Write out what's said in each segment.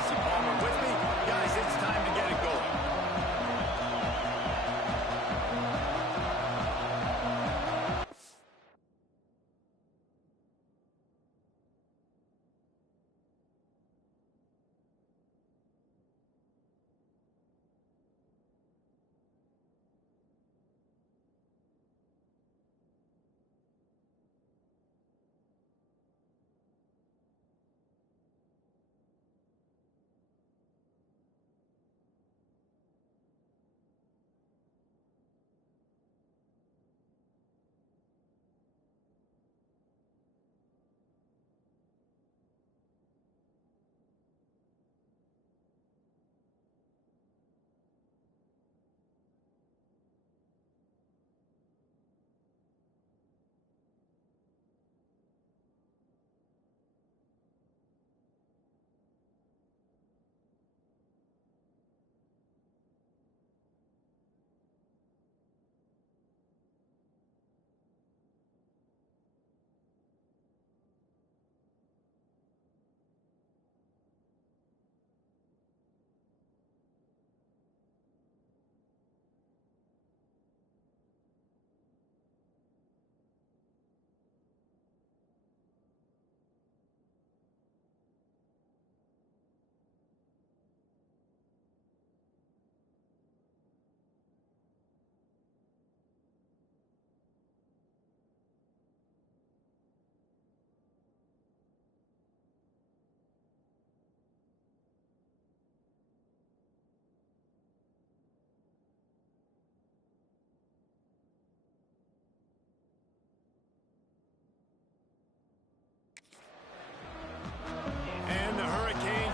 Jesse Palmer with me. Guys, it's time to get it going.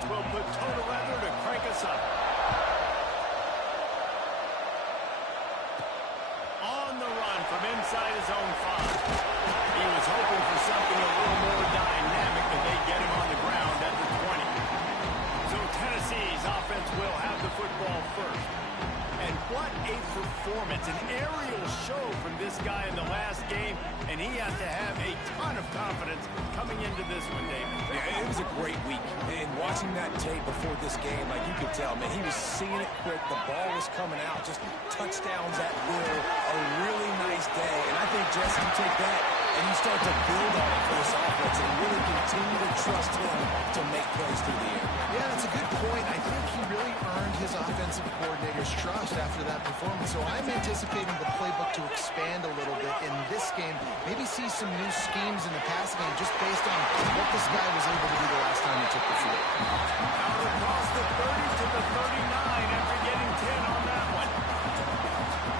Will put total weather to crank us up. On the run from inside his own 5. He was hoping for something a little more dynamic, but they get him on the ground at the 20. So Tennessee's offense will have the football first. And what a performance, an aerial show from this guy in the last game, and he has to have a ton of confidence coming into this one, David. Yeah, it was a great week. And watching that tape before this game, like you could tell, man, he was seeing it quick. The ball was coming out, just touchdowns at will. A really nice day. And I think, Jesse, you take that and you start to build on it for this offense and really continue to trust him to make plays through the air. Yeah, that's a good point. I think he really earned his offensive coordinator's trust after that performance. So I'm anticipating the playbook to expand a little bit in this game. Maybe see some new schemes in the passing game just based on what this guy was able to do the last time he took the field. Out across the 30 to the 39 after getting 10 on that one.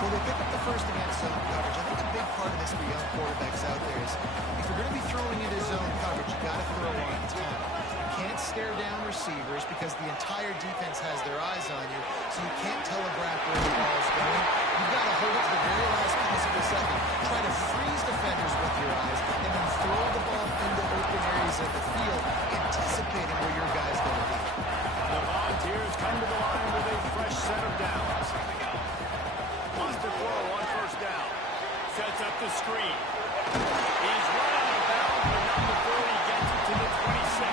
Well, they pick up the first against zone coverage. I think a big part of this for young quarterbacks out there is if you're going to be throwing into zone coverage, you got to throw on time. You can't stare down receivers because the entire defense has their eyes on you, so you can't telegraph where the ball is going. You've got to hold it to the very last possible second. Try to freeze defenders with your eyes, and then throw the ball into open areas of the field, anticipating where your guy's going to be. The Volunteers come to the line with a fresh set of downs. Wants to throw on first down. Sets up the screen. He's run out of bounds, but not before he gets it to the 26.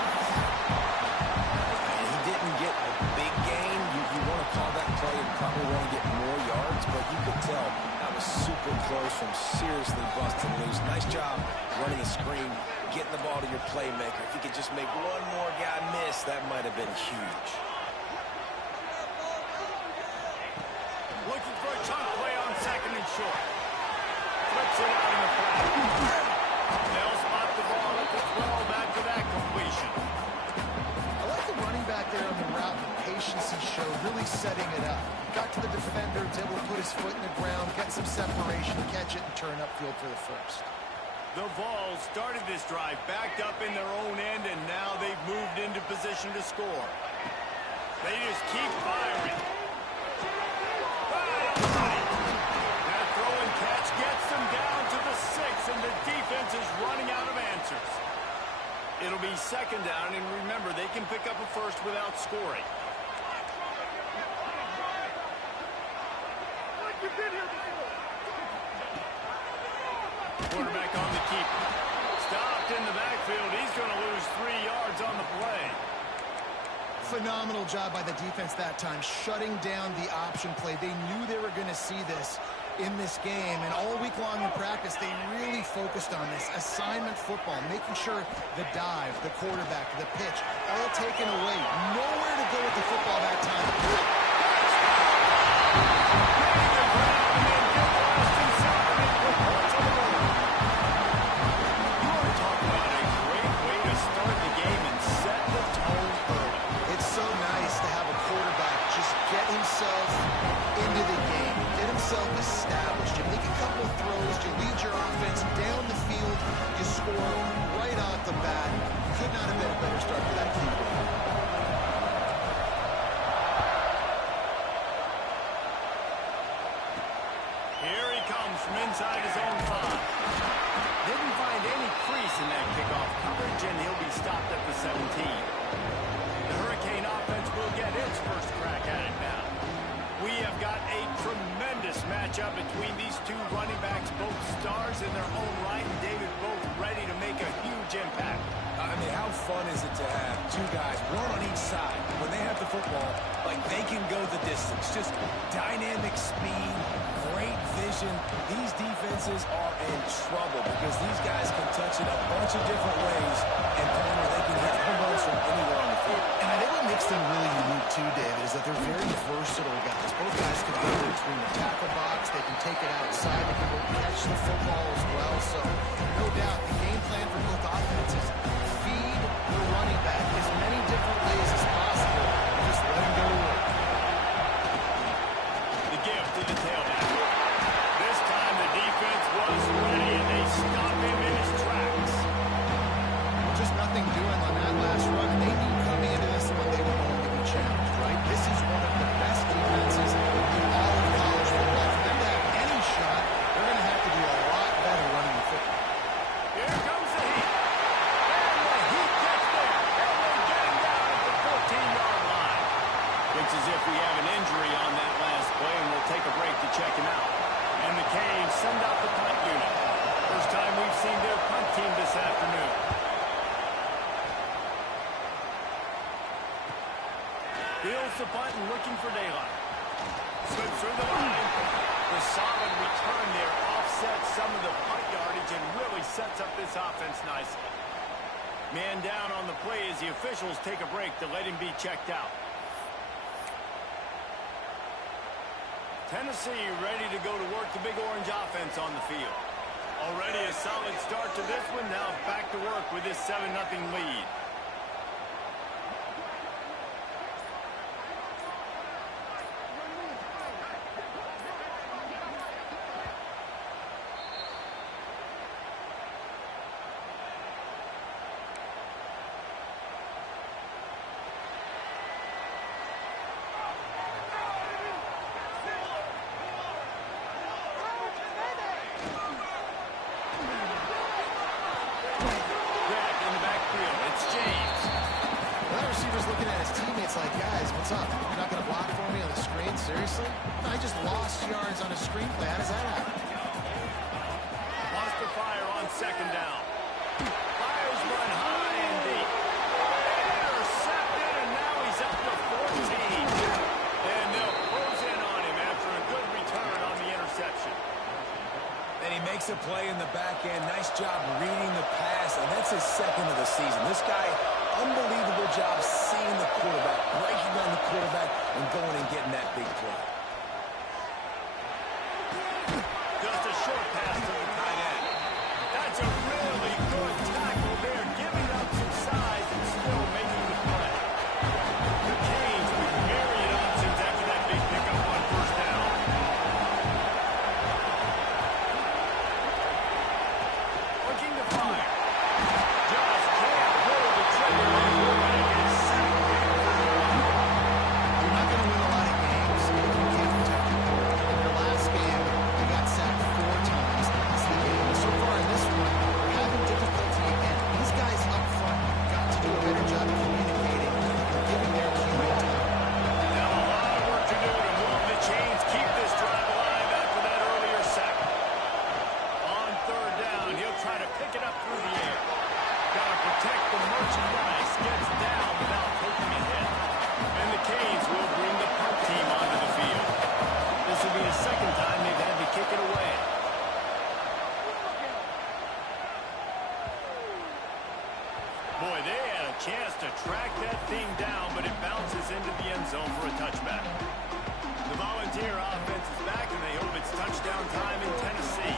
He didn't get a big gain. You want to call that play and probably want to get more yards, but you could tell that was super close from seriously busting loose. Nice job running the screen, getting the ball to your playmaker. If you could just make one more guy miss, that might have been huge. Looking for a chunk play on second and short. Flips it out in the flat. They'll spot the ball at the 12 after that completion. I like the running back there on the route, the patience he showed, really setting it up. Got to the defender, was able to put his foot in the ground, get some separation, catch it, and turn upfield for the first. The Vols started this drive backed up in their own end, and now they've moved into position to score. They just keep firing. That throw and catch gets them down to the 6, and the defense is running out of answers. It'll be second down, and remember, they can pick up a first without scoring. Quarterback on the keeper. Stopped in the backfield. He's going to lose 3 yards on the play. Phenomenal job by the defense that time, shutting down the option play. They knew they were going to see this in this game, and all week long in practice, they really focused on this assignment football, making sure the dive, the quarterback, the pitch, all taken away. Nowhere to go with the football that time. Established. You make a couple throws, you lead your offense down the field, you score right off the bat. Could not have been a better start for that team. Here he comes from inside his own 5. Didn't find any crease in that kickoff coverage, and he'll be stopped at the 17. The Hurricane offense will get its first crack at it now. We have got a tremendous matchup between these two running backs, both stars in their own right, and David, both ready to make a huge impact. I mean, how fun is it to have two guys, one on each side, when they have the football, like they can go the distance. Just dynamic speed, great vision. These defenses are in trouble because these guys can touch it a bunch of different ways and point where they can hit home runs from anywhere on the field. And I think what makes them really unique too, David, is that they're very versatile guys. Both guys can go between the tackle box, they can take it outside, they can go catch the football as well. So, no doubt, the game plan for both offenses, feed the running back as many different ways as possible and just let him go to work. The give to the tailback. This time the defense was ready, and they stopped him in his tracks. Just nothing doing on that last run. They knew coming into this one they were going to be challenged, right? This is one of the best defenses in all of college football. For them to have any shot, they're going to have to do a lot better running the football. Here comes the heat. And the heat gets there. And they get him down at the 14-yard line. Looks as if we have an injury on that last play, and we'll take a break to check him out. And the Canes send out the punt unit. First time we've seen their punt team this afternoon. Fields the punt and looking for daylight. Slips through the line. The solid return there offsets some of the punt yardage and really sets up this offense nicely. Man down on the play as the officials take a break to let him be checked out. Tennessee ready to go to work the Big Orange offense on the field. Already a solid start to this one. Now back to work with this 7-0 lead. Seriously? I just lost yards on a screenplay. How does that happen? Wants to fire on second down. Fires one high and deep. Intercepted, and now he's up to 14. And they'll close in on him after a good return on the interception. And he makes a play in the back end. Nice job reading the pass, and that's his second of the season. This guy, unbelievable job seeing the quarterback, breaking on the quarterback, and going and getting that big play. Just a short pass to the tight end. That's a really good tackle there, giving up some size and still making the play. The Canes with myriad options after that big pickup on first down. Looking to fire. Just can't pull the trigger on the quarterback. that thing down, but it bounces into the end zone for a touchback. The Volunteer offense is back, and they hope it's touchdown time in Tennessee.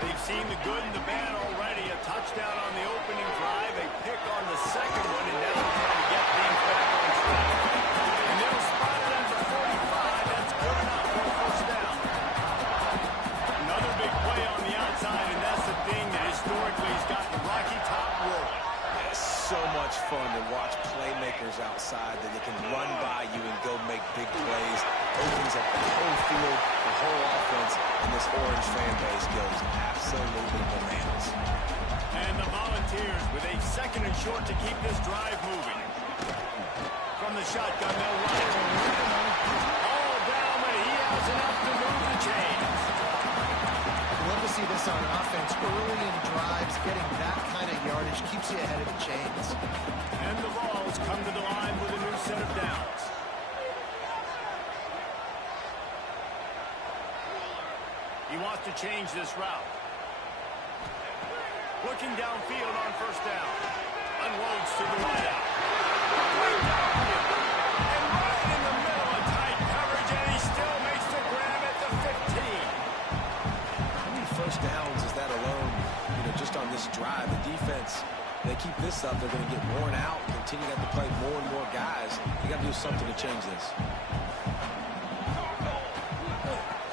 They've seen the good and the bad already. A touchdown on the opening drive, a pick on the second one, and now they're trying to get things back on track. And they'll spot it under 45. That's good enough for a first down. Another big play on the outside, and that's the thing that historically has got the Rocky Top rolling. It's so much fun to watch playmakers outside that they can run by you and go make big plays. Opens up the whole field, the whole offense, and this Orange fan base goes absolutely bananas. And the Volunteers with a second and short to keep this drive moving. From the shotgun, they'll run it. All down, but he has enough to move the chains. Love to see this on offense. Early in drives, getting that kind of yardage keeps you ahead of the chains. And the Vols come to the line with a new set of downs. He wants to change this route. Looking downfield on first down. Unloads to the wideout. Way downfield. And right in the middle of tight coverage, and he still makes the grab at the 15. How many first downs is that alone, just on this drive? The defense, they keep this up, they're going to get worn out, continue to have to play more and more guys. You got to do something to change this.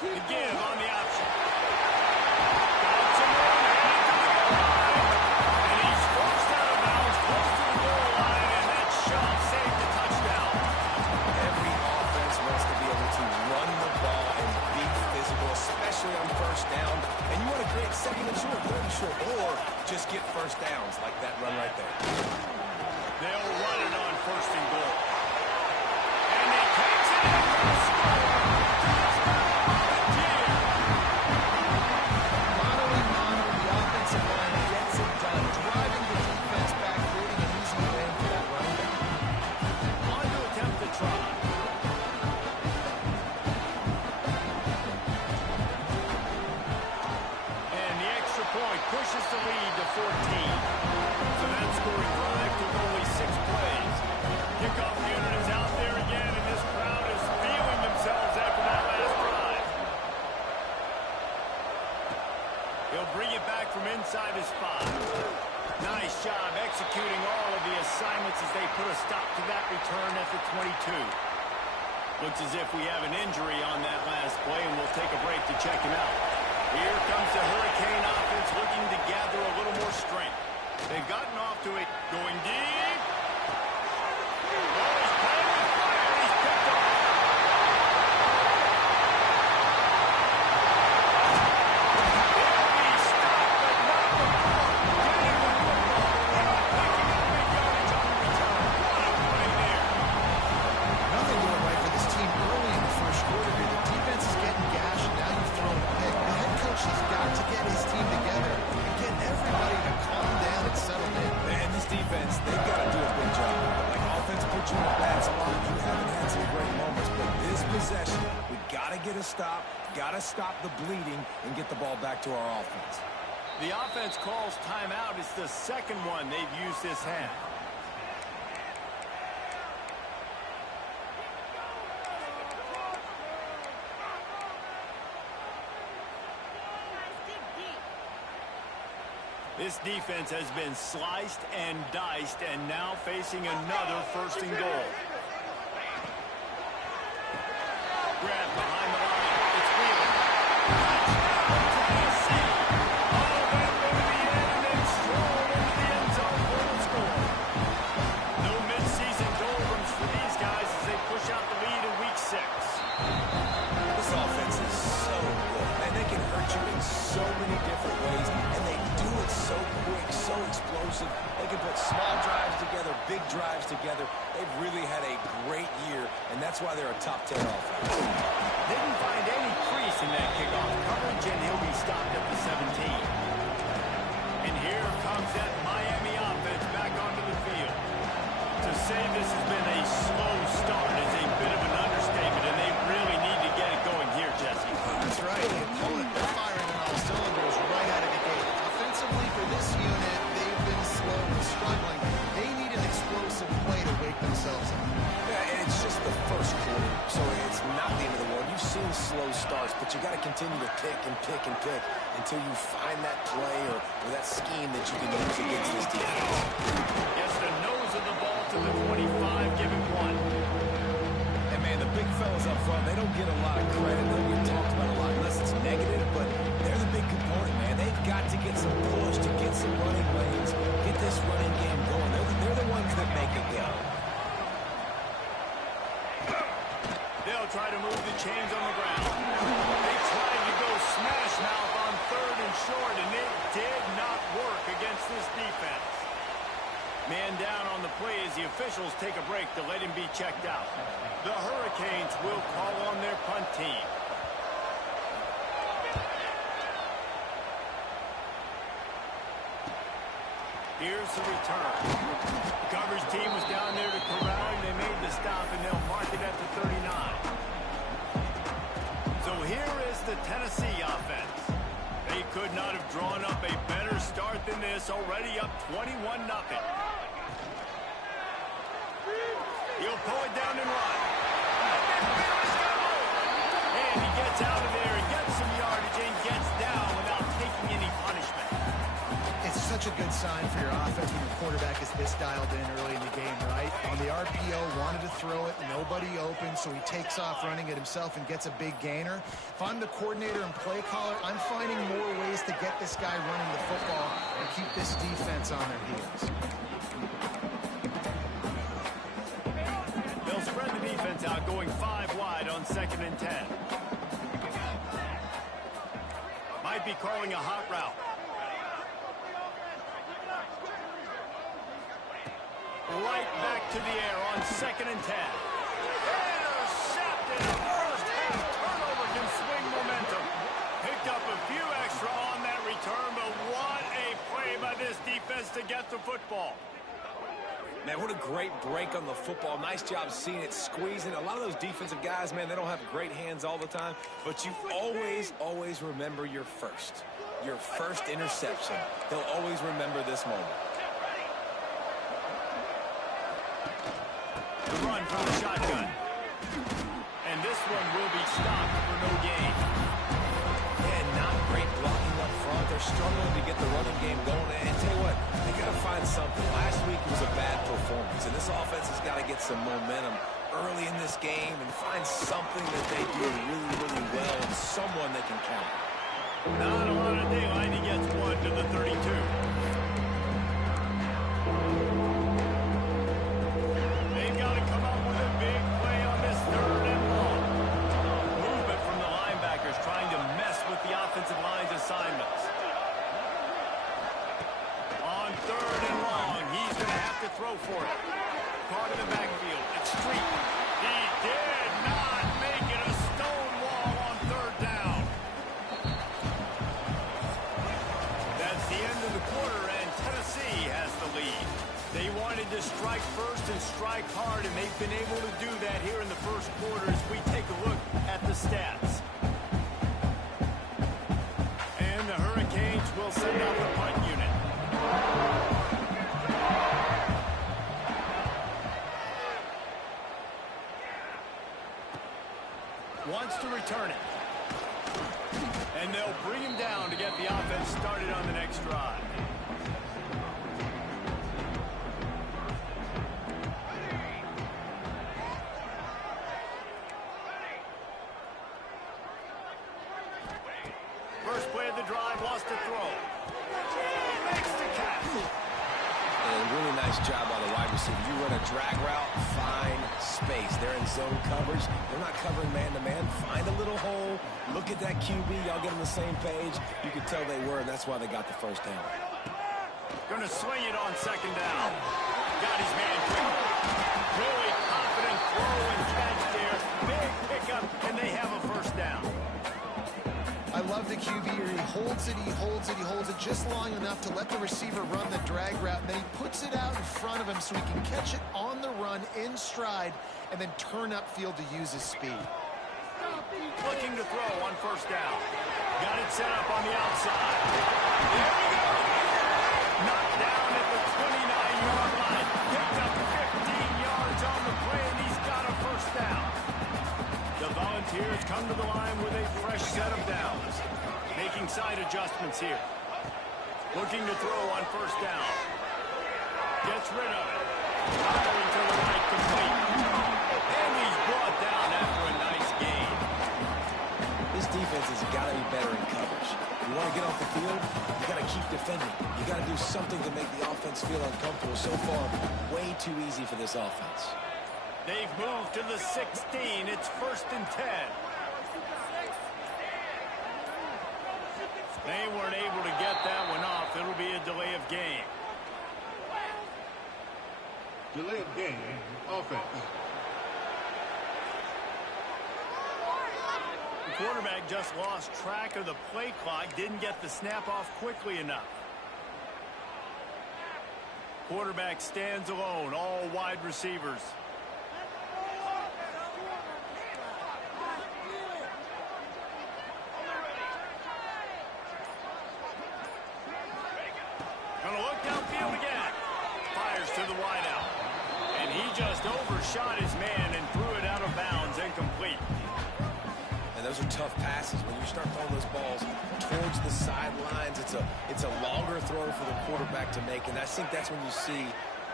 The give on the option. Got some more and he's forced out of bounds close to the goal line, and that shot saved the touchdown. Every offense wants to be able to run the ball and be physical, especially on first down. And you want to create second and short, third and short, or just get first downs like that run right there. They'll run it on first and goal. And he takes it in for the score. Mono and mono, the offensive line gets it done, driving the defense back, creating an easy win for that running back. On to attempt the try. And the extra point pushes the lead to 14. So that scoring drive took only 6 plays. Kickoff unit is out there again, and this crowd is feeling themselves after that last drive. He'll bring it back from inside his 5. Nice job executing all of the assignments as they put a stop to that return at the 22. Looks as if we have an injury on that last play, and we'll take a break to check him out. Here comes the Hurricane offense looking to gather a little more strength. They've gotten off to it, going deep. Oh, he's playing with fire, and he's picked off. He'll be stopped, but not before getting the football and picking up big yardage on the return. What a play there. Nothing going right for this team early in the first quarter here. The defense is getting gashed, and now you've thrown a pick. The head coach has got to get his team together and get everybody to calm down and settle in. And this defense, they've got to do a good job. Like, offense put you in a bad spot. You haven't had some great moments, but this possession, we got to get a stop, got to stop the bleeding, and get the ball back to our offense. The offense calls timeout. It's the second one they've used this half. This defense has been sliced and diced, and now facing another first and goal. Grab behind the line. It's Wheeler. Touchdown, Tennessee. All that way to the end, and then stroll into the end zone for the score. No midseason doldrums for these guys as they push out the lead in Week 6. This offense is so good, and they can hurt you in so many different ways, and they do it so quick, so explosive. They can put small drives together, big drives together. They've really had a great year, and that's why they're a top 10 offense. Didn't find any crease in that kickoff coverage, and he'll be stopped at the 17. And here comes that Miami offense back onto the field. To say this has been a slow start is a bit of an understatement, and they really need to get it going here, Jesse. That's right. The opponent, they're firing on all cylinders right out of the gate. Offensively, for this unit, they've been slow and struggling. They need an explosive play to wake themselves on. Yeah, and it's just the first quarter, so it's not the end of the world. You've seen slow starts, but you got to continue to pick and pick and pick until you find that play or that scheme that you can use against this defense. Gets the nose of the ball to the 25, give him one. And, man, the big fellas up front, they don't get a lot of credit. They don't get talked about a lot unless it's negative, but they're the big component, man. They've got to get some push to get some running lanes, get this running game going. They're the ones that make it go. They'll try to move the chains on the ground. They tried to go smash mouth on 3rd and short, and it did not work against this defense. Man down on the play as the officials take a break to let him be checked out. The Hurricanes will call on their punt team. Here's the return. The coverage team was down there to corral, and they made the stop, and they'll mark it at the 39. So here is the Tennessee offense. They could not have drawn up a better start than this, already up 21-0. He'll pull it down and run. And he gets out of there and gets some yardage and gets down without taking any punishment. It's such a good sign for your offense when your quarterback is this dialed in early in the game, right? On the RPO, wanted to throw it, nobody open, so he takes off running it himself and gets a big gainer. If I'm the coordinator and play caller, I'm finding more ways to get this guy running the football and keep this defense on their heels. They'll spread the defense out, going 5 wide on 2nd and 10. Might be calling a hot route. Right back to the air on 2nd and 10. Intercepted. First half turnover can swing momentum. Picked up a few extra on that return, but what a play by this defense to get the football. Man, what a great break on the football. Nice job seeing it squeezing. A lot of those defensive guys, man, they don't have great hands all the time, but you always remember your first interception. They'll always remember this moment. The run from the shotgun. And this one will be stopped for no gain. And not great blocking up front. They're struggling to get the running game going. And tell you what, they got to find something. Last week was a bad performance, and this offense has got to get some momentum early in this game and find something that they do really well and someone they can count. Not a lot of daylight. He gets one to the 32. They've got to come up with a big play on this 3rd and long. Movement from the linebackers trying to mess with the offensive line's assignments. On 3rd and long, he's going to have to throw for it. Caught in the backfield. It's Street. He did not make it a stone wall on 3rd down. That's the end of the quarter, and Tennessee has the lead. They wanted to strike first and strike hard, and they've been able to do that here in the first quarter as we take a look at the stats. And the Hurricanes will send out the punt unit. Wants to return it. And they'll bring him down to get the offense started on the next drive. First play of the drive, lost to throw. Makes the catch. And really nice job by the wide receiver. You run a drag route, find space. They're in zone coverage. They're not covering man-to-man. Find a little hole. Look at that QB. Y'all get on the same page. You could tell they were, and that's why they got the first down. Going to swing it on 2nd down. Got his man quick. Really confident throw and catch there. Big pickup, and they have a first down. I love the QB here. He holds it just long enough to let the receiver run the drag route, and then he puts it out in front of him so he can catch it on the run in stride and then turn upfield to use his speed. Looking to throw on 1st down. Got it set up on the outside. There we go. Knocked down at the 29-yard line. Picked up 15 yards on come to the line with a fresh set of downs. Making side adjustments here. Looking to throw on first down. Gets rid of it. Firing to the right, complete. And he's brought down after a nice gain. This defense has got to be better in coverage. You want to get off the field, you got to keep defending. You got to do something to make the offense feel uncomfortable. So far, way too easy for this offense. They've moved to the 16. It's 1st and 10. They weren't able to get that one off. It'll be a delay of game. Delay of game, offense. The quarterback just lost track of the play clock, didn't get the snap off quickly enough. Quarterback stands alone, all wide receivers. Gonna look downfield again. Fires to the wideout. And he just overshot his man and threw it out of bounds, incomplete. And those are tough passes. When you start throwing those balls towards the sidelines, it's a longer throw for the quarterback to make. And I think that's when you see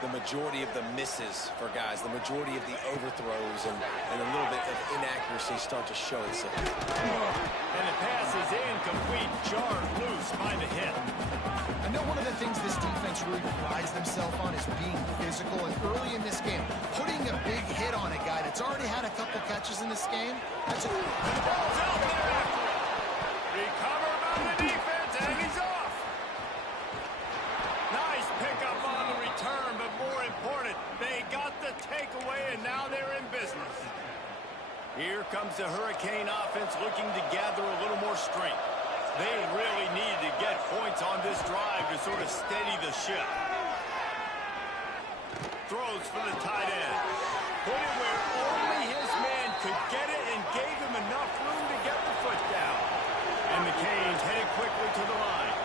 the majority of the misses for guys, the majority of the overthrows and a little bit of inaccuracy start to show itself. And the pass is incomplete, jarred loose by the hit. I know one of the things this defense really prides themselves on is being physical, and early in this game, putting a big hit on a guy that's already had a couple catches in this game, that's a... The ball's out there after it. Recovered by the defense, and he's off. Nice pickup on the return, but more important, they got the takeaway, and now they're in business. Here comes the Hurricane offense looking to gather a little more strength. They really need to get points on this drive to sort of steady the ship. Throws for the tight end. Put it where only his man could get it and gave him enough room to get the foot down. And the Canes headed quickly to the line.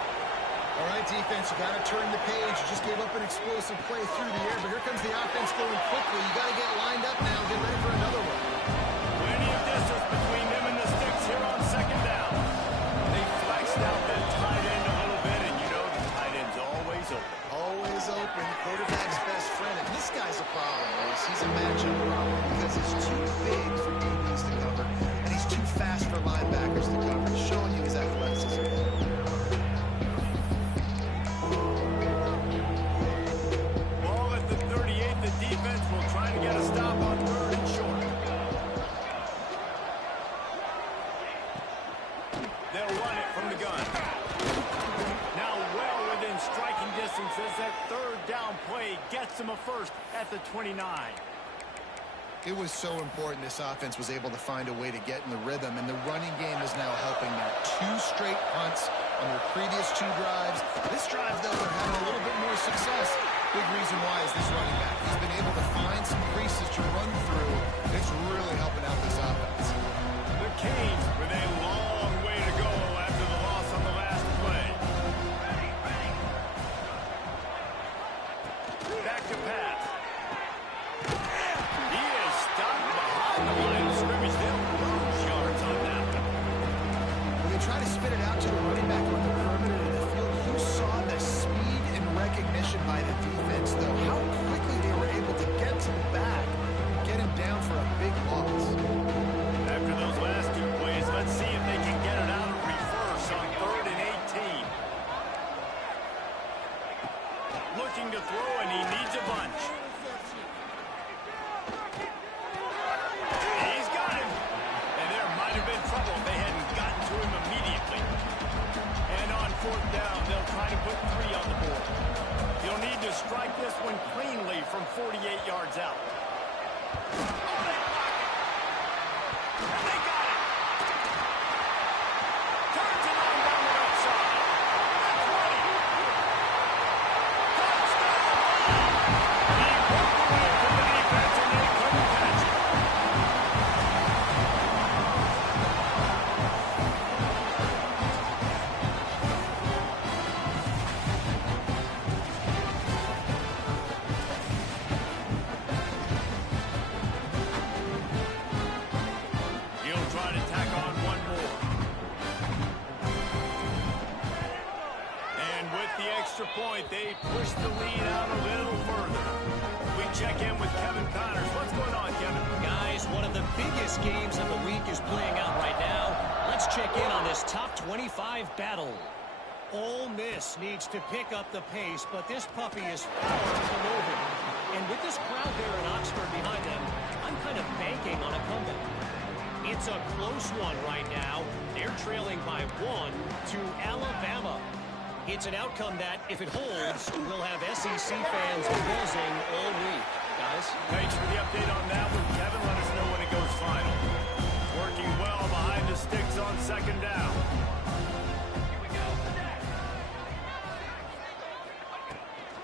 All right, defense, you got to turn the page. You just gave up an explosive play through the air, but here comes the offense going quickly. You got to get lined up now. Get ready for another one. Plenty of distance between them and the sticks here on second down. They flexed out that tight end a little bit, and you know the tight end's always open. Always open. Quarterback's best friend. And this guy's a problem, Bruce. He's a matchup problem because he's too big for DBs to cover, and he's too fast for linebackers to cover. He's showing you his athleticism. Ball at the 38. The defense will try to get a stop on 3rd and short. They'll run it from the gun. Now well within striking distance as that 3rd down play gets them a first at the 29. It was so important this offense was able to find a way to get in the rhythm, and the running game is now helping that. 2 straight punts on their previous 2 drives. This drive, though, they're having a little bit more success. Big reason why is this running back. He's been able to find some creases to run through. It's really helping out this offense. The Canes with a long way to go after the loss on the last play. Back to pass. He is stopped behind the line of scrimmage. They'll lose yards on that one. When they try to spit it out to the running back on the perimeter of the field, you saw the speed and recognition by the defense, though. How quickly they were able to get to the back and get him down for a big loss. After those last 2 plays, let's see if they can get it out of reverse on 3rd and 18. Looking to throw, and he needs a bunch. He's got him. And there might have been trouble if they hadn't gotten to him immediately. And on 4th down, they'll try to put 3 on the board. You'll need to strike this one cleanly from 48 yards out. They got it. Turns it on down the left side. The 20. Touchdown. He broke away from the defense, and they couldn't catch it. best games of the week is playing out right now. Let's check in on this top 25 battle. Ole Miss needs to pick up the pace, but this puppy is far from over. And with this crowd there in Oxford behind them, I'm kind of banking on a comeback. It's a close one right now. They're trailing by 1 to Alabama. It's an outcome that, if it holds, will have SEC fans buzzing all week. Guys? Thanks for the update on that one, Kevin. Let us know when it goes final. Working well behind the sticks on second down.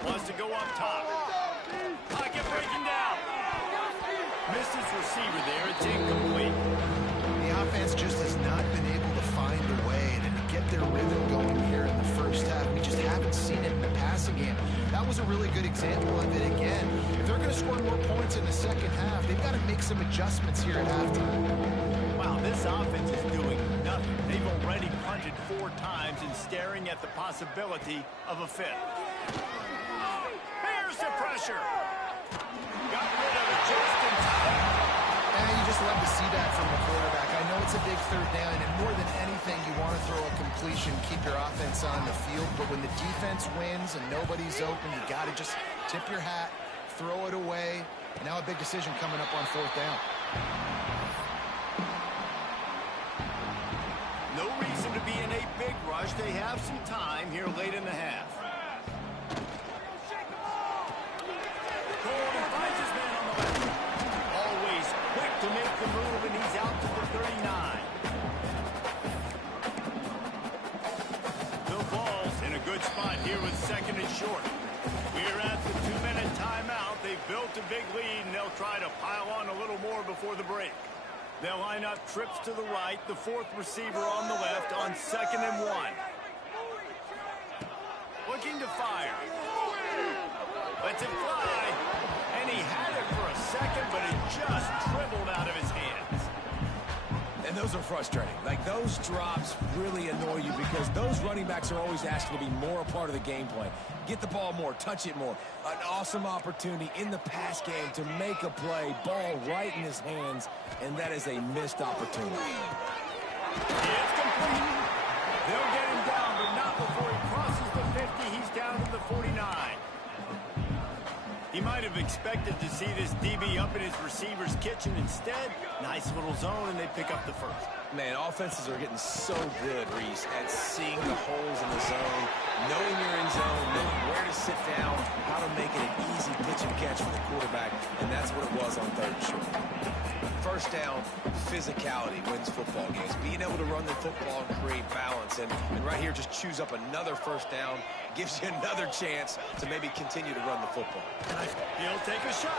Wants to go up top. Pocket breaking down. Missed his receiver there. It's incomplete. The offense just has not been able to find a way to get their rhythm going here in the first half. We just haven't seen it in the passing game. That was a really good example of it again. If they're going to score more points in the second half, they've got to make some adjustments here at halftime. Wow, this offense is doing nothing. They've already punted 4 times and staring at the possibility of a fifth. Here's the pressure. Got rid of it just in time. And you just love to see that from the quarterback. I know it's a big third down, and more than anything, you want to throw a completion, keep your offense on the field. But when the defense wins and nobody's open, you got to just tip your hat, throw it away. And now a big decision coming up on 4th down. No reason to be in a big rush. They have some time here late in the half. Gordon finds his man on the left. Always quick to make the move, and he's out to the 39. The ball's in a good spot here with 2nd and short. We're at the 2-minute timeout. They've built a big lead, and they'll try to pile on a little more before the break. They'll line up trips to the right, the 4th receiver on the left on 2nd and 1. Looking to fire. Lets it fly. And he had it for a second, but it just dribbled out of his hands. And those are frustrating. Like, those drops really annoy you because those running backs are always asking to be more a part of the game plan. Get the ball more, touch it more. An awesome opportunity in the pass game to make a play, ball right in his hands, and that is a missed opportunity. It's complete. They'll get him down, but not before he crosses the 50. He's down to the 49. He might have expected to see this DB up in his receiver's kitchen. Instead, nice little zone, and they pick up the first. Man, offenses are getting so good, Reese, at seeing the holes in the zone, knowing you're in zone, knowing where to sit down, how to make it an easy pitch and catch for the quarterback, and that's what it was on 3rd and short. First down, physicality wins football games. Being able to run the football and create balance, and right here, just choose up another first down, gives you another chance to maybe continue to run the football. He'll take a shot.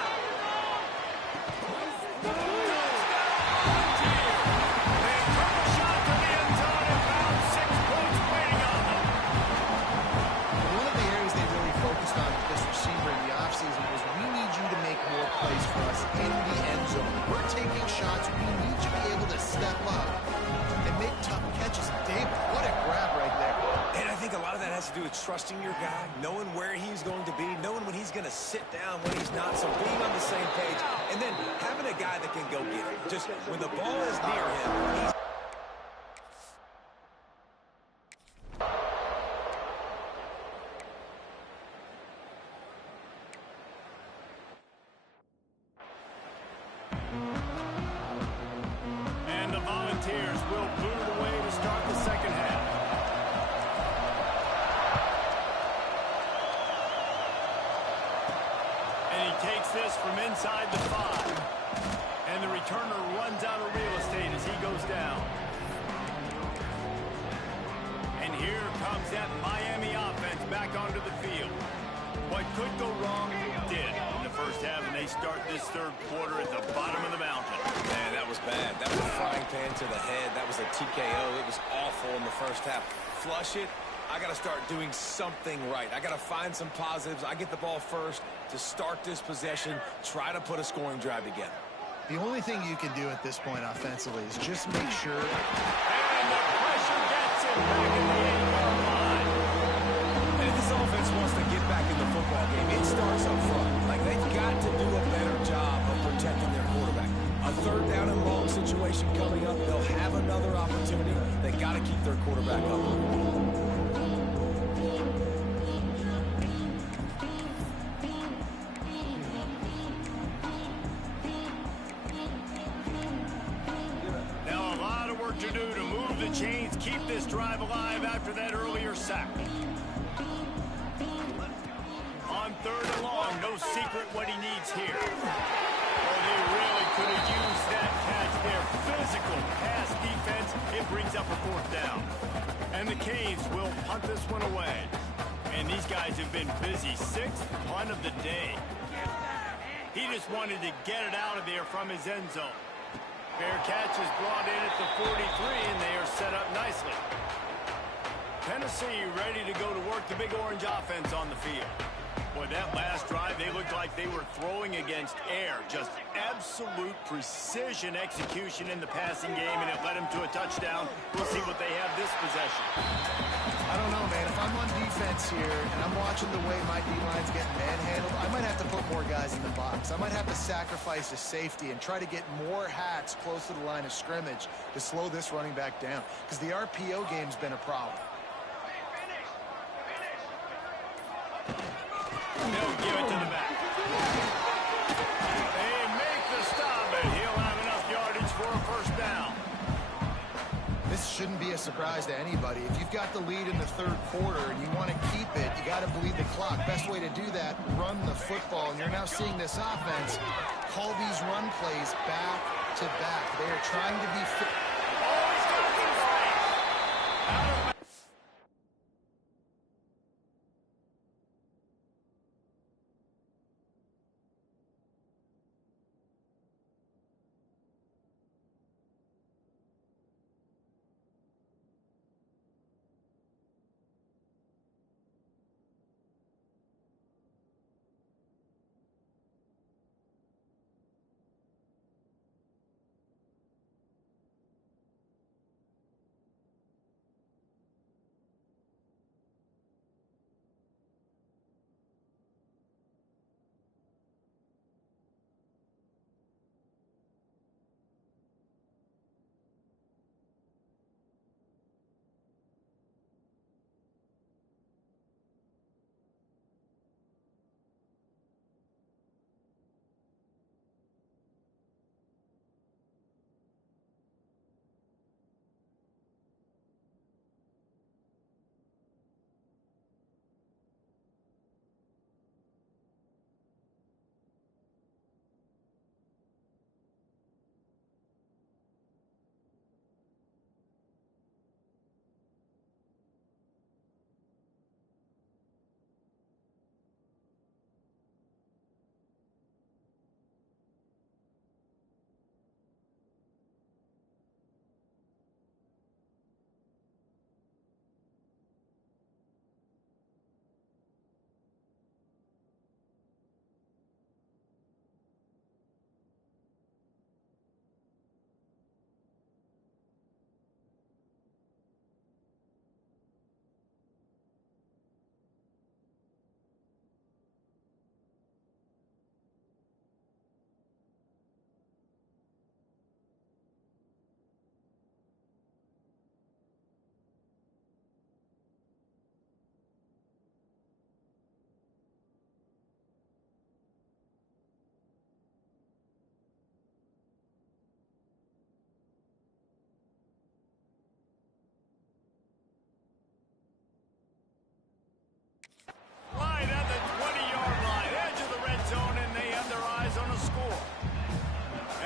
Plays for us in the end zone. We're taking shots. We need you to be able to step up and make tough catches. Dave, what a grab right there. And I think a lot of that has to do with trusting your guy, knowing where he's going to be, knowing when he's going to sit down, when he's not, so being on the same page, and then having a guy that can go get it. Just when the ball is near him, he's will boot it away to start the second half. And he takes this from inside the 5. And the returner runs out of real estate as he goes down. And here comes that Miami offense back onto the field. What could go wrong did in the first half, and they start this 3rd quarter at the bottom of the mountain. Man, that was bad. That was a frying pan to the head. That was a TKO. It was awful in the first half. Flush it. I got to start doing something right. I got to find some positives. I get the ball first to start this possession, try to put a scoring drive together. The only thing you can do at this point offensively is just make sure. And the pressure gets him back in the 8-yard line. And if this offense wants to get back in the football game, it starts up front. Like, they've got to do a better job of protecting their quarterback. A 3rd down and long situation coming up. They'll have another opportunity. They got to keep their quarterback up. Now a lot of work to do to move the chains, keep this drive alive after that earlier sack. On 3rd and long, no secret what he needs here. Oh, they really could have used that catch there. Physical pass defense. It brings up a 4th down. And the Canes will punt this one away. And these guys have been busy. 6th punt of the day. He just wanted to get it out of there from his end zone. Fair catch is brought in at the 43, and they are set up nicely. Tennessee ready to go to work the Big Orange offense on the field. Boy, that last drive, they looked like they were throwing against air. Just absolute precision execution in the passing game, and it led them to a touchdown. We'll see what they have this possession. I don't know, man. If I'm on defense here and I'm watching the way my D-line's getting manhandled, I might have to put more guys in the box. I might have to sacrifice a safety and try to get more hats close to the line of scrimmage to slow this running back down, because the RPO game's been a problem. They'll give it to the back. They make the stop, and he'll have enough yardage for a 1st down. This shouldn't be a surprise to anybody. If you've got the lead in the 3rd quarter and you want to keep it, you got to bleed the clock. Best way to do that, run the football. And you're now seeing this offense call these run plays back to back. They are trying to be fit. Oh, he's got the right.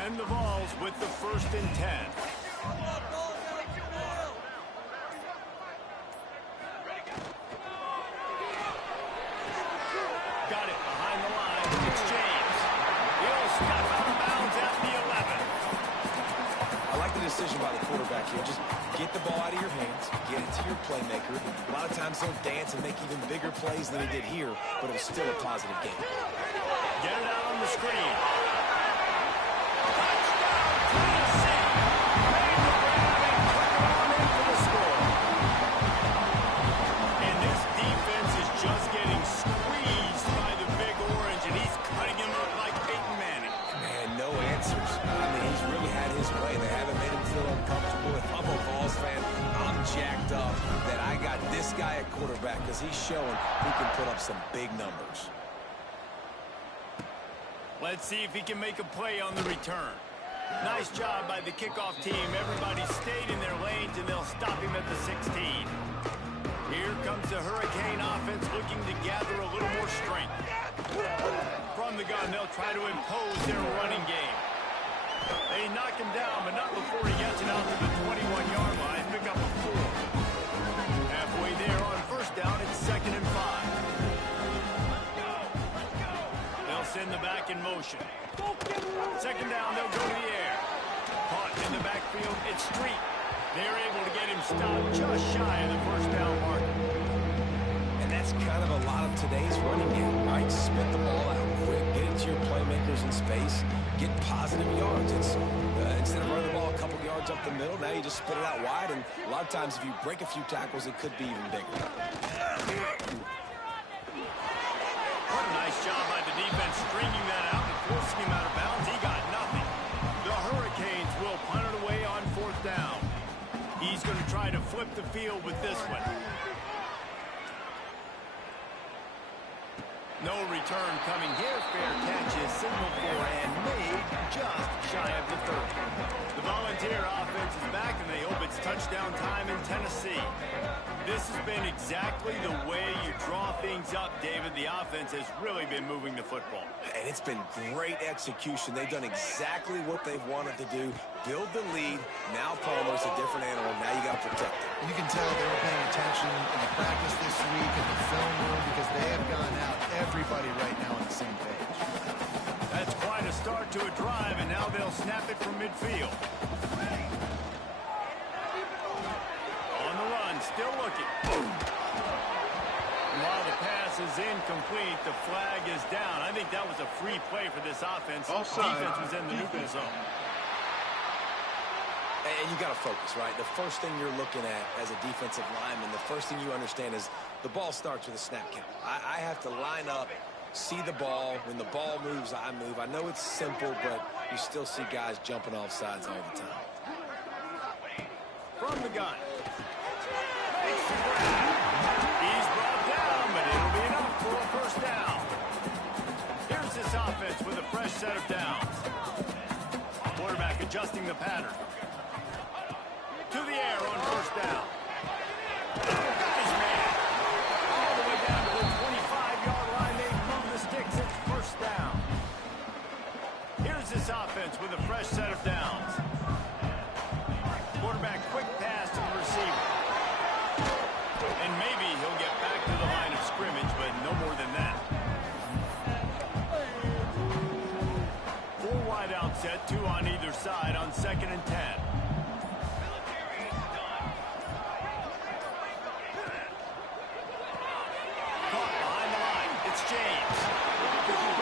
And the Vols with the 1st and 10. Got it behind the line. It's James. He'll step out of bounds at the 11. I like the decision by the quarterback here. Just get the ball out of your hands, get it to your playmaker. A lot of times he'll dance and make even bigger plays than he did here, but it was still a positive game. Get it out on the screen. just really had his way. They haven't made him feel uncomfortable. If I'm a Vols fan, I'm jacked up that I got this guy at quarterback because he's showing he can put up some big numbers. Let's see if he can make a play on the return. Nice job by the kickoff team. Everybody stayed in their lanes, and they'll stop him at the 16. Here comes the Hurricane offense looking to gather a little more strength. From the gun, they'll try to impose their running game. They knock him down, but not before he gets it out to the 21-yard line. Pick up a 4. Halfway there on first down, it's 2nd and 5. They'll send the back in motion. 2nd down, they'll go to the air. Caught in the backfield, it's Street. They're able to get him stopped just shy of the first down mark. And that's kind of a lot of today's running game, right? Spit the ball out quick, get it to your playmakers in space, get positive yards. It's instead of running the ball a couple yards up the middle, now you just spit it out wide, and a lot of times if you break a few tackles, it could be even bigger. What a nice job by the defense stringing that out and forcing him out of bounds. He got nothing. The Hurricanes will punt it away on 4th down. He's going to try to flip the field with this one. No return coming here. Fair catch is signaled for and made just shy of the 30. The Volunteer offense is back, and they hope it's touchdown time in Tennessee. This has been exactly the way you draw things up, David. The offense has really been moving the football. And it's been great execution. They've done exactly what they've wanted to do. Build the lead. Now Palmer's a different animal. Now you got to protect it. You can tell they were paying attention in the practice this week in the film room because they have gone out everybody right now on the same page. That's quite a start to a drive, and now they'll snap it from midfield. On the run, still looking. And while the pass is incomplete, the flag is down. I think that was a free play for this offense. Offside. Defense was in the neutral zone. And you got to focus, right? The first thing you're looking at as a defensive lineman, the first thing you understand is the ball starts with a snap count. I have to line up, see the ball. When the ball moves, I move. I know it's simple, but you still see guys jumping off sides all the time. From the gun. Makes the grab. He's brought down, but it'll be enough for a first down. Here's this offense with a fresh set of downs. Quarterback adjusting the pattern. To the air on first down. Got his man. All the way down to the 25-yard line. They move the sticks. It's first down. Here's this offense with a fresh set of downs. Quarterback quick pass to the receiver. And maybe he'll get back to the line of scrimmage, but no more than that. 4 wide out set, 2 on either side on 2nd and 10. James.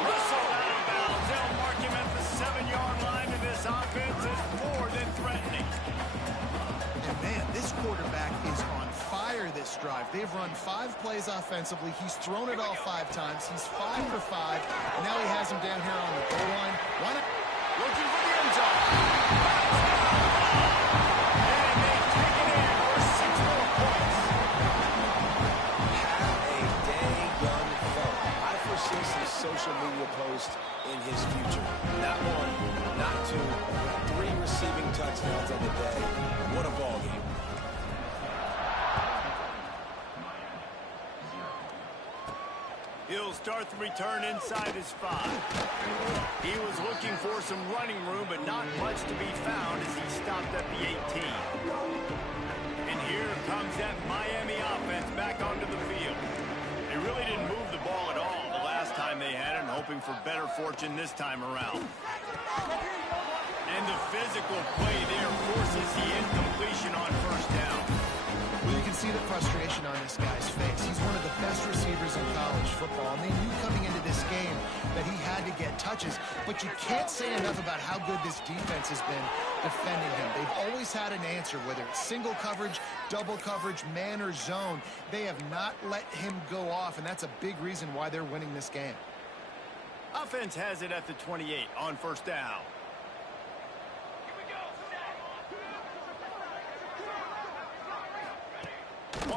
Whistled out of bounds. They'll mark him at the 7-yard line, and this offense is more than threatening. And man, this quarterback is on fire this drive. They've run 5 plays offensively. He's thrown it all 5 times. He's 5 for 5. And now he has him down here on the goal line. Why not? Looking for the end zone. And they take it in for 6 more points. See some social media posts in his future. Not 1, not 2, 3 receiving touchdowns on the day. What a ball game. He'll start the return inside his 5. He was looking for some running room, but not much to be found as he stopped at the 18. And here comes that Miami offense back onto the field. They really didn't move the ball at all the last time they had it, and hoping for better fortune this time around. And the physical play there forces the incompletion on first down. Well, you can see the frustration on this guy's face. He's one of the best receivers in college football, and they knew coming into this game that he had to get touches, but you can't say enough about how good this defense has been defending him. They've always had an answer, whether it's single coverage, double coverage, man or zone. They have not let him go off, and that's a big reason why they're winning this game. Offense has it at the 28 on first down.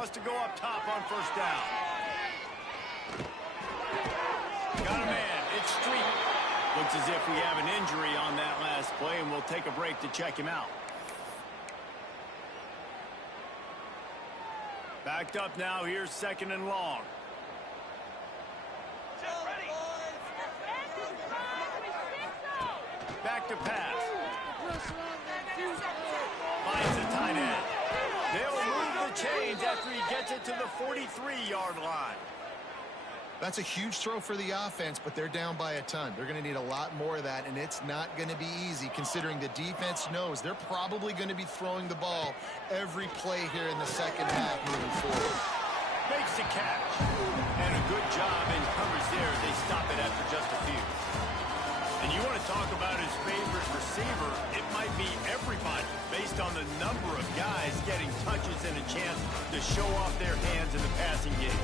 wants to go up top on first down. Got a man. It's Street. Looks as if we have an injury on that last play, and we'll take a break to check him out. Backed up now. Here's 2nd and long. Back to pass. Finds the tight end. They'll move the chains after he gets it to the 43-yard line. That's a huge throw for the offense, but they're down by a ton. They're going to need a lot more of that, and it's not going to be easy considering the defense knows they're probably going to be throwing the ball every play here in the second half moving forward. Makes the catch. And a good job in coverage there as they stop it after just a few. And you want to talk about his favorite receiver, it might be everybody based on the number of guys getting touches and a chance to show off their hands in the passing game.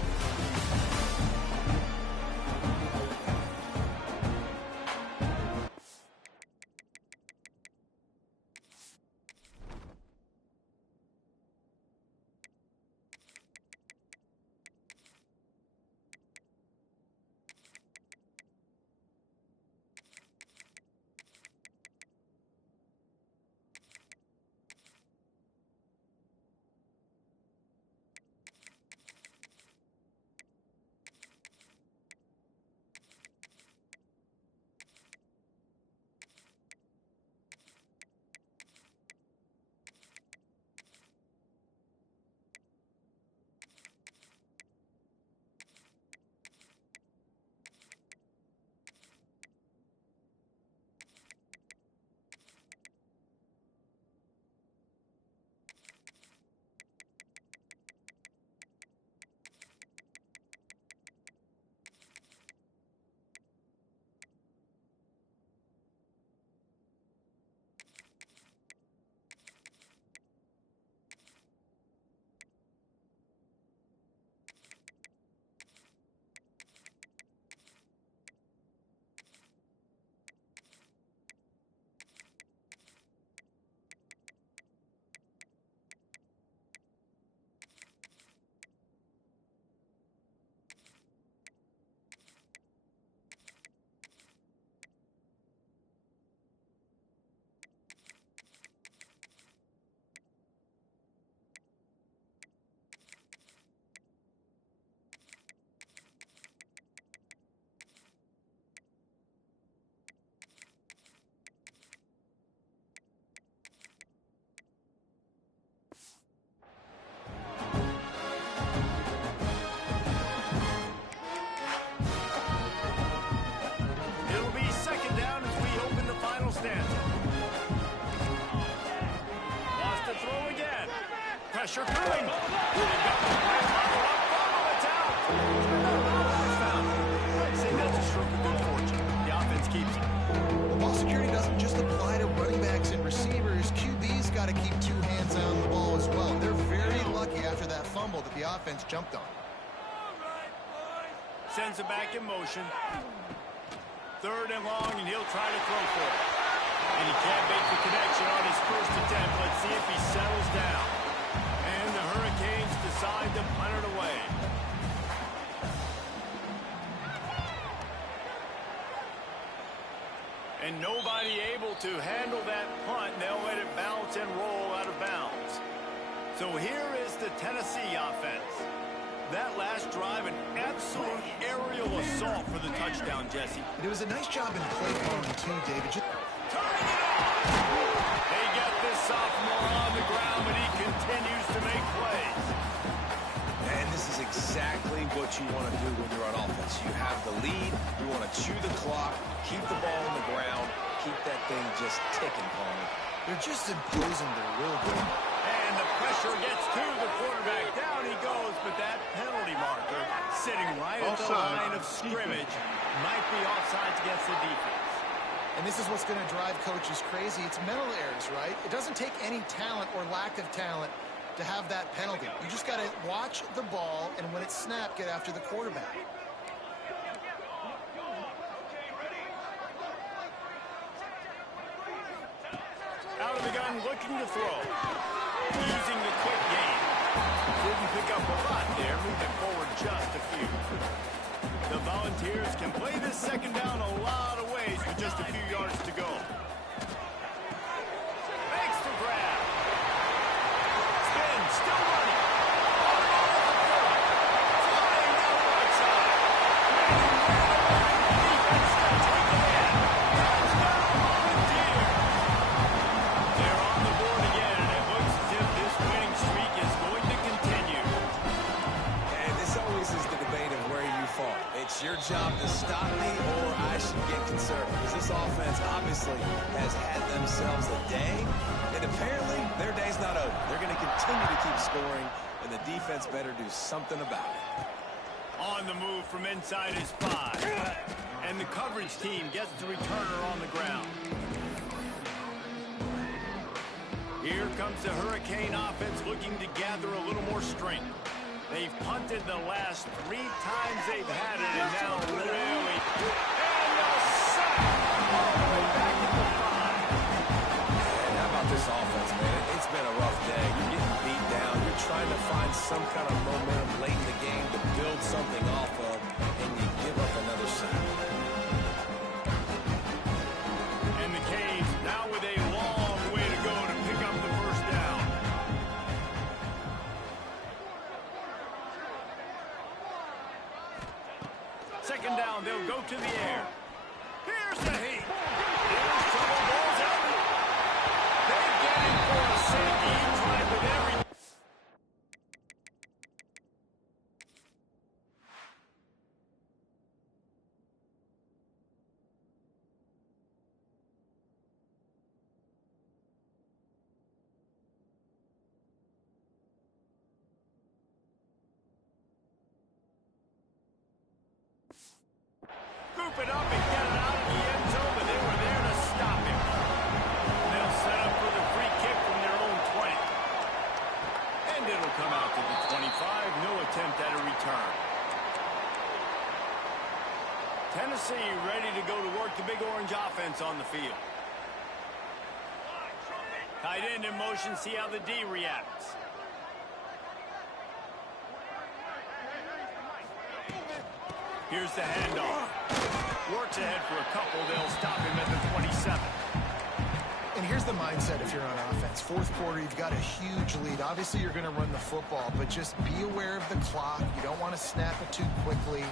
Pressure coming. It's out. I'd say that's a stroke of good fortune. The offense keeps it. Well, ball security doesn't just apply to running backs and receivers. QB's got to keep two hands on the ball as well. They're very lucky after that fumble that the offense jumped on. Sends it back in motion. 3rd and long, and he'll try to throw for it. And he can't make the connection on his first attempt. Let's see if he settles down. And the Hurricanes decide to punt it away. And nobody able to handle that punt. They'll let it bounce and roll out of bounds. So here is the Tennessee offense. That last drive, an absolute aerial assault for the touchdown, Jesse. It was a nice job in play calling, too, David. Turning it off! They get this sophomore on the ground, but he continues to make plays. And this is exactly what you want to do when you're on offense. You have the lead, you want to chew the clock, keep the ball on the ground, keep that thing just ticking, Palmer. They're just imposing their will, though. And the pressure gets to the quarterback. Down he goes, but that penalty marker sitting right at the line of scrimmage might be offsides against the defense. And this is what's going to drive coaches crazy. It's mental errors, right? It doesn't take any talent or lack of talent to have that penalty. You just got to watch the ball, and when it's snapped, get after the quarterback. Out of the gun, looking to throw. Using the quick game. Didn't pick up a lot there, moving forward just a few. The Volunteers can play this second down a lot of ways with just a few yards to go. Makes the grab. Spin, still running. Flying down the right side. Defense taking it. Touchdown, Volunteers. They're on the board again, and it looks as if this winning streak is going to continue. And this always is the debate of where you fall. It's your job to stop me, or I should get conservative. Because this offense obviously has had themselves a day, and apparently their day's not over. They're going to continue to keep scoring, and the defense better do something about it. On the move from inside his 5. And the coverage team gets the returner on the ground. Here comes the Hurricane offense looking to gather a little more strength. They've punted the last 3 times they've had it, and now really... And a sack! All the way back at the 5. And how about this offense, man? It's been a rough day. You're getting beat down. You're trying to find some kind of momentum late in the game to build something off of, and you give up another sack. And the Canes now with a long way to go to pick up the first down. Second down, they'll go to the air. Here's the heat. Here's trouble, balls out. They get it for a safety. He tried with every... Scoop it up and get it out of the end zone, but they were there to stop him. They'll set up for the free kick from their own 20. And it'll come out to the 25. No attempt at a return. Tennessee ready to go to work the Big Orange offense on the field. Tight end in motion, see how the D reacts. Here's the handoff. Works ahead for a couple. They'll stop him at the 27. And here's the mindset if you're on offense. Fourth quarter, you've got a huge lead. Obviously, you're going to run the football, but just be aware of the clock. You don't want to snap it too quickly.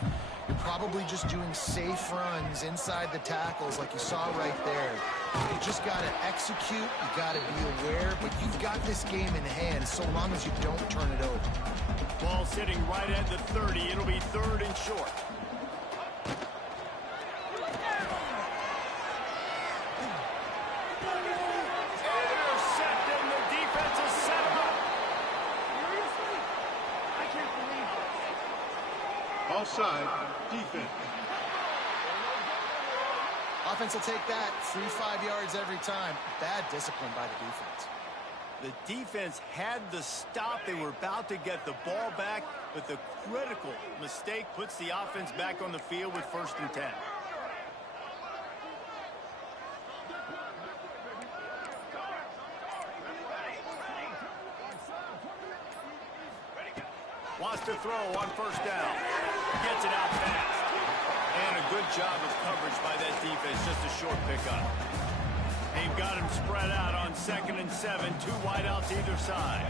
You're probably just doing safe runs inside the tackles like you saw right there. You just got to execute. You got to be aware, but you've got this game in hand so long as you don't turn it over. Ball sitting right at the 30. It'll be 3rd and short. Intercepted, and the defense is set up. I can't believe this. Offside, defense. Offense will take that. 3-5 yards every time. Bad discipline by the defense. The defense had the stop. They were about to get the ball back, but the critical mistake puts the offense back on the field with 1st and 10. Wants to throw on 1st down. Gets it out fast. And a good job of coverage by that defense. Just a short pickup. They've got him spread out on 2nd and 7. 2 wideouts either side.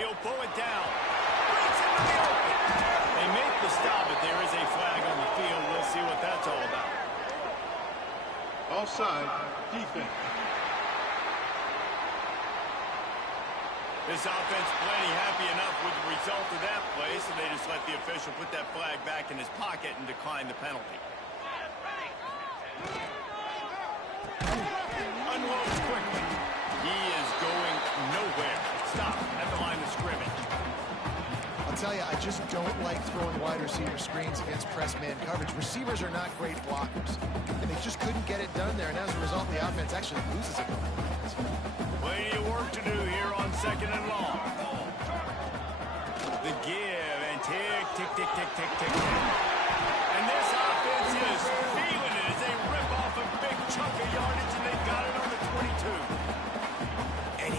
He'll pull it down. Breaks into the open. They make the stop, but there is a flag on the field. We'll see what that's all about. Offside, defense. This offense plenty happy enough with the result of that play, so they just let the official put that flag back in his pocket and decline the penalty. Unloads quickly. He is going nowhere. Stop at the line of scrimmage. I'll tell you, I just don't like throwing wide receiver screens against press man coverage. Receivers are not great blockers, and they just couldn't get it done there, and as a result, the offense actually loses it. Plenty of work to do here on 2nd and long. The give and tick, tick, tick, tick, tick, tick, tick. And this offense is feeling it as they rip off a big chunk of yardage, and they've got it on the 22. And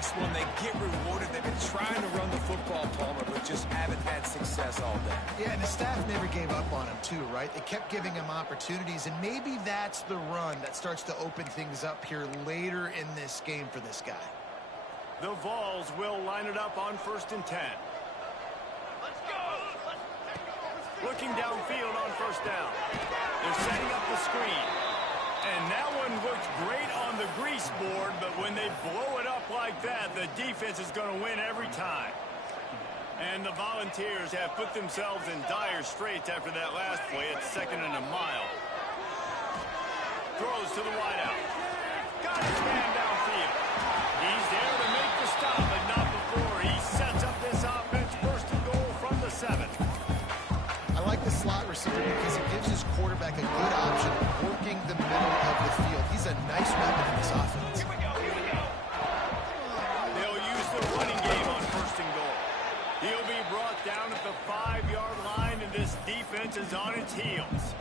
nice one. They get rewarded. They've been trying to run the football, Palmer, but just haven't had success all day. Yeah, and the staff never gave up on him, too, right? They kept giving him opportunities, and maybe that's the run that starts to open things up here later in this game for this guy. The Vols will line it up on 1st and 10. Looking downfield on 1st down. They're setting up the screen. And that one looks great on the grease board, but when they blow it up like that, the defense is going to win every time. And the Volunteers have put themselves in dire straits after that last play. It's 2nd and a mile. Throws to the wideout. Got his man downfield. He's there to make the stop, but not before he sets up this offense. 1st and goal from the 7. I like the slot receiver because it gives his quarterback a good option of working the middle of the field. He's a nice weapon in this offense. Here we go. They'll use the running game on 1st and goal. He'll be brought down at the 5-yard line, and this defense is on its heels.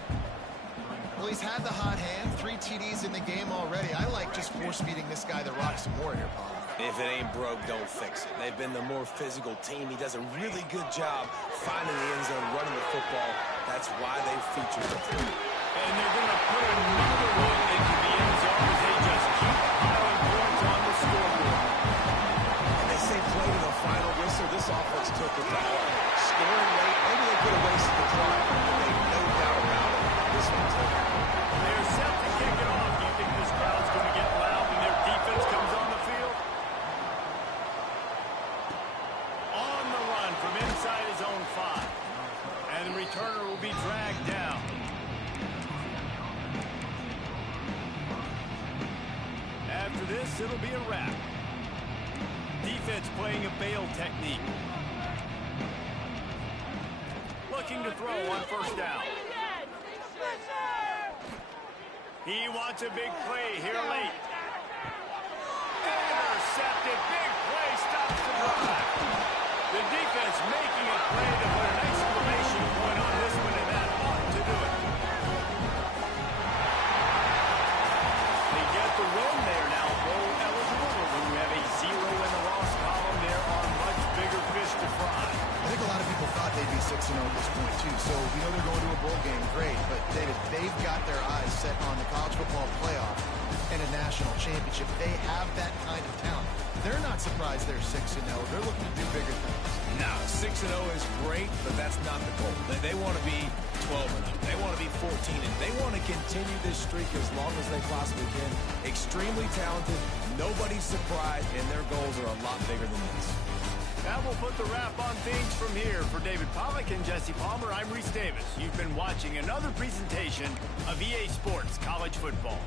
Well, he's had the hot hand, 3 TDs in the game already. I like just force-feeding this guy the rock some more here, Paul. If it ain't broke, don't fix it. They've been the more physical team. He does a really good job finding the end zone, running the football. That's why they feature the team. And they're going to put another one into the end zone as they just keep piling points on the scoreboard. And they say play to the final whistle. This offense took it to heart. Scoring late, maybe they could have wasted the drive, but they no doubt about it. This one took it. They're set to kick it off. Do you think this crowd's going to get loud when their defense comes on the field? On the run from inside his own 5. And the returner will be dragged down. After this, it'll be a wrap. Defense playing a bail technique. Looking to throw on 1st down. He wants a big play here late. Intercepted. Big play stops the drive. The defense making a play to put an exclamation point on this one, and that ought to do it. They get the win there now. Bowl eligible, but when you have a 0 in the loss column, there are much bigger fish to fry. I think a lot of people thought they'd be 6-0 at this point, too. So, we know they're going to a bowl game. Great. But, David, they've got their eyes set on the college football playoff and a national championship. They have that kind of talent. They're not surprised they're 6-0. They're looking to do bigger things. Now, 6-0 is great, but that's not the goal. They want to be 12-0. They want to be 14-0. They want to continue this streak as long as they possibly can. Extremely talented. Nobody's surprised, and their goals are a lot bigger than this. That will put the wrap on things from here. For David Pollack and Jesse Palmer, I'm Reese Davis. You've been watching another presentation of EA Sports College Football.